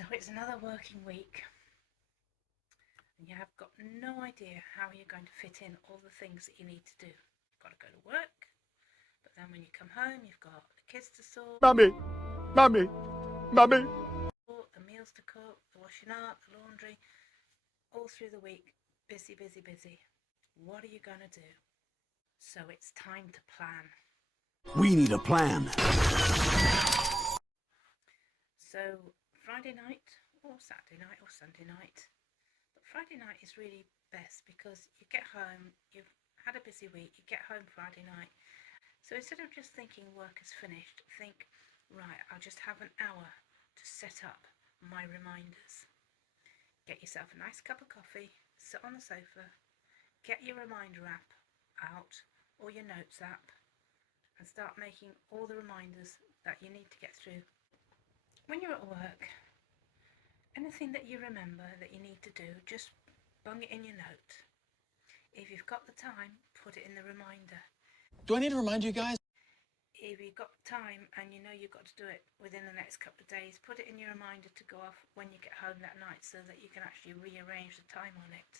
So it's another working week, and you have got no idea how you're going to fit in all the things that you need to do. You've got to go to work, but then when you come home, you've got the kids to sort, Mummy, mummy, mummy. the meals to cook, the washing up, the laundry, all through the week. Busy, busy, busy. What are you going to do? So it's time to plan. We need a plan. So Friday night or Saturday night or Sunday night. But Friday night is really best because you get home, you've had a busy week, you get home Friday night. So instead of just thinking work is finished, think, right, I'll just have an hour to set up my reminders. Get yourself a nice cup of coffee, sit on the sofa, get your reminder app out or your notes app and start making all the reminders that you need to get through. When you're at work, anything that you remember that you need to do, just bung it in your note. If you've got the time, put it in the reminder. Do I need to remind you guys? If you've got time and you know you've got to do it within the next couple of days, put it in your reminder to go off when you get home that night so that you can actually rearrange the time on it.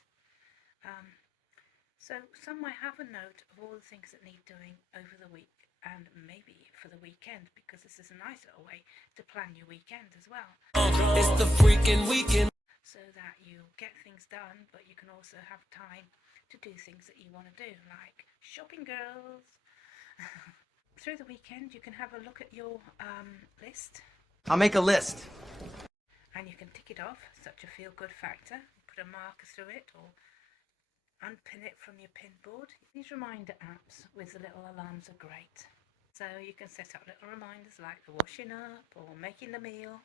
So some might have a note of all the things that need doing over the week and maybe for the weekend, because this is a nice little way to plan your weekend as well. It's the freaking weekend. So that you get things done, but you can also have time to do things that you want to do, like shopping girls. Through the weekend, you can have a look at your list. I'll make a list. And you can tick it off, such a feel-good factor. Put a marker through it or unpin it from your pin board. These reminder apps with the little alarms are great. So you can set up little reminders like the washing up or making the meal.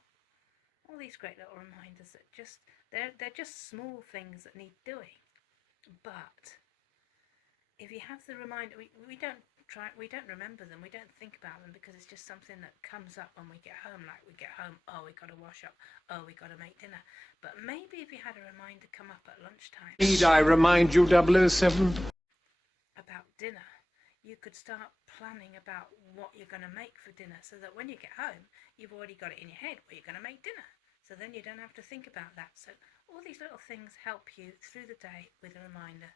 All these great little reminders that they're just small things that need doing. But if you have the reminder, we don't remember them, we don't think about them because it's just something that comes up when we get home. Like we get home, oh, we got to wash up, oh, we got to make dinner. But maybe if you had a reminder come up at lunchtime, Need I remind you, 007? about dinner, you could start planning about what you're going to make for dinner so that when you get home, you've already got it in your head what you're going to make dinner. So then you don't have to think about that. So all these little things help you through the day with a reminder.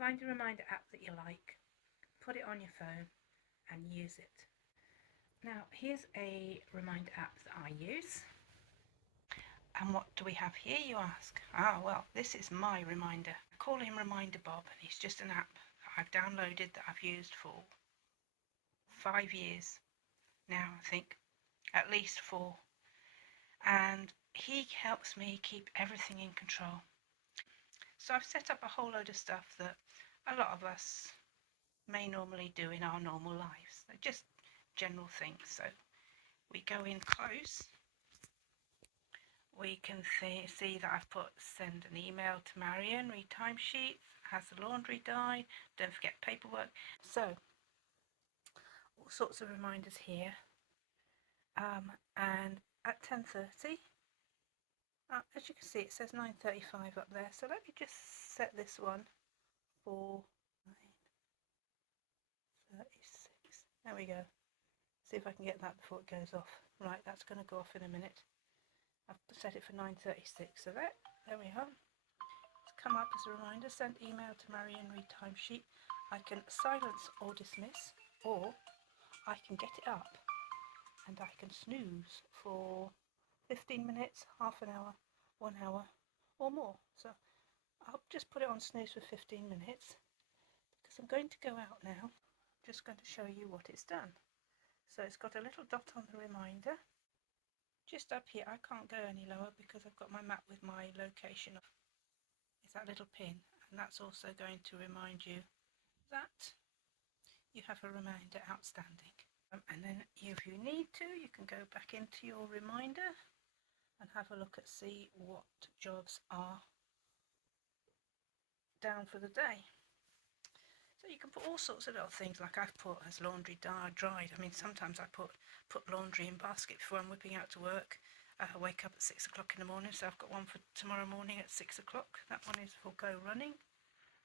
Find a reminder app that you like, put it on your phone and use it. Now here's a reminder app that I use. And what do we have here, you ask? Well, this is my reminder. I call him Reminder Bob, and he's just an app that I've downloaded that I've used for 5 years now, I think, at least 4. And he helps me keep everything in control. So I've set up a whole load of stuff that a lot of us may normally do in our normal lives. They're just general things. So we go in close. We can see that I've put send an email to Marion, read timesheets, has the laundry done, don't forget paperwork. So all sorts of reminders here. And at 10:30, as you can see, it says 9:35 up there. So let me just set this one for 9:36. There we go. See if I can get that before it goes off. Right, that's going to go off in a minute. I've set it for 9:36. So there we are. It's come up as a reminder. Send email to Marion, read timesheet. I can silence or dismiss, or I can get it up and I can snooze for 15 minutes, half an hour, 1 hour or more. So I'll just put it on snooze for 15 minutes because I'm going to go out now. I'm just going to show you what it's done. So it's got a little dot on the reminder. Just up here, I can't go any lower because I've got my map with my location. It's that little pin, and that's also going to remind you that you have a reminder outstanding. And then if you need to, you can go back into your reminder and have a look at see what jobs are down for the day. So you can put all sorts of little things, like I've put as laundry dried. I mean, sometimes I put laundry in basket before I'm whipping out to work. I wake up at 6 o'clock in the morning, so I've got one for tomorrow morning at 6 o'clock. That one is for go running,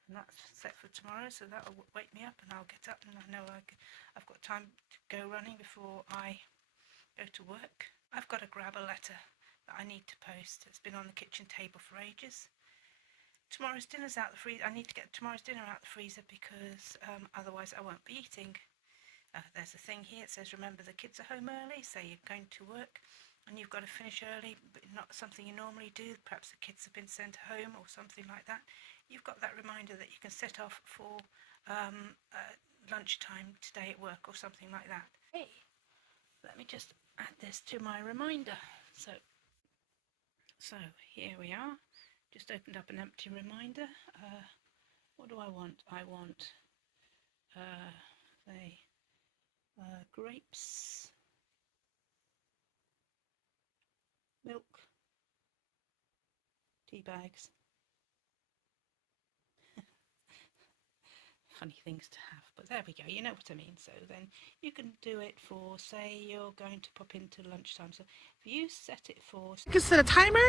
and that's set for tomorrow, so that will wake me up and I'll get up and I know I've got time to go running before I go to work. I've got to grab a letter that I need to post. It's been on the kitchen table for ages. Tomorrow's dinner's out the freezer. I need to get tomorrow's dinner out the freezer because otherwise I won't be eating. There's a thing here. It says, remember the kids are home early. Say you're going to work and you've got to finish early, but not something you normally do. Perhaps the kids have been sent home or something like that. You've got that reminder that you can set off for lunchtime today at work or something like that. Hey, let me just add this to my reminder. So here we are. Just opened up an empty reminder. What do I want? I want grapes, milk, tea bags. Funny things to have, but there we go, you know what I mean. So then you can do it for, say you're going to pop into lunchtime. So if you set it for, You can set a timer.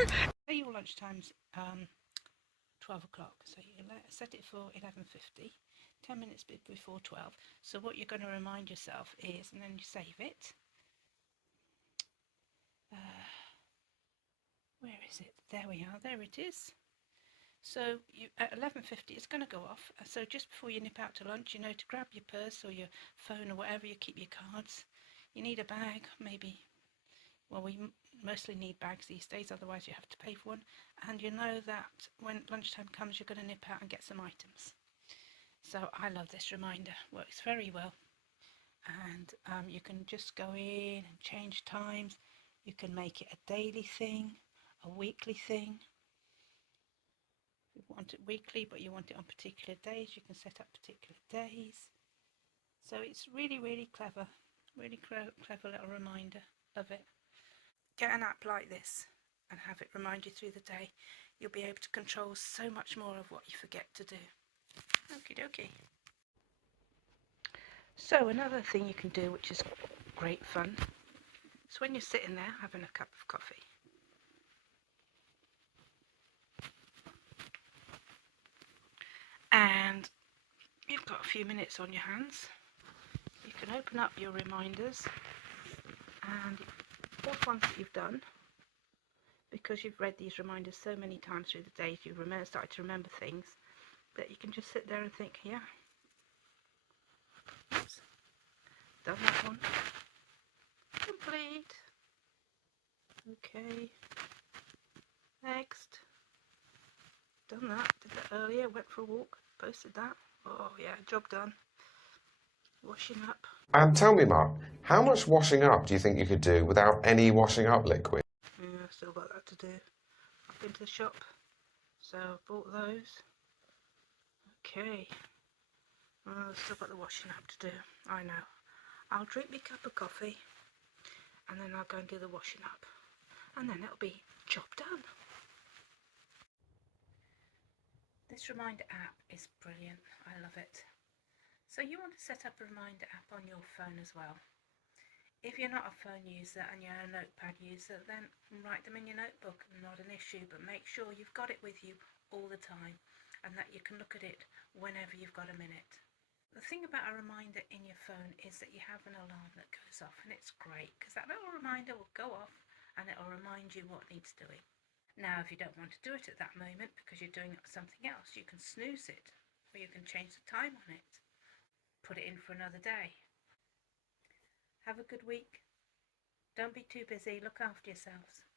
say your lunchtime's 12 o'clock, so you set it for 11:50, 10 minutes before 12. So what you're going to remind yourself is, and then you save it. Where is it? There we are, there it is. So at 11:50 it's going to go off. So just before you nip out to lunch, you know, to grab your purse or your phone or whatever you keep your cards. You need a bag, maybe. Well, we mostly need bags these days, otherwise you have to pay for one. And you know that when lunchtime comes, you're going to nip out and get some items. So I love this reminder, works very well. And you can just go in and change times. You can make it a daily thing, a weekly thing. If you want it weekly, but you want it on particular days, you can set up particular days. So it's really, really clever. Really clever little reminder of it. Get an app like this and have it remind you through the day. You'll be able to control so much more of what you forget to do. Okie dokie. So another thing you can do, which is great fun, is when you're sitting there having a cup of coffee. And you've got a few minutes on your hands. You can open up your reminders and all the ones that you've done, because you've read these reminders so many times through the day, you've started to remember things, that you can just sit there and think, yeah, oops, done that one, complete, okay, next, done that, did that earlier, went for a walk, posted that, oh yeah, job done, washing up. And tell me, Mark, how much washing up do you think you could do without any washing up liquid? Yeah, still got that to do. I've been to the shop, so bought those. Okay. Still got the washing up to do. I know. I'll drink my cup of coffee, and then I'll go and do the washing up, and then it'll be job done. This reminder app is brilliant. I love it. So you want to set up a reminder app on your phone as well. If you're not a phone user and you're a notepad user, then write them in your notebook, not an issue, but make sure you've got it with you all the time and that you can look at it whenever you've got a minute. The thing about a reminder in your phone is that you have an alarm that goes off, and it's great because that little reminder will go off and it'll remind you what needs doing. Now, if you don't want to do it at that moment because you're doing something else, you can snooze it, or you can change the time on it, put it in for another day. Have a good week. Don't be too busy. Look after yourselves.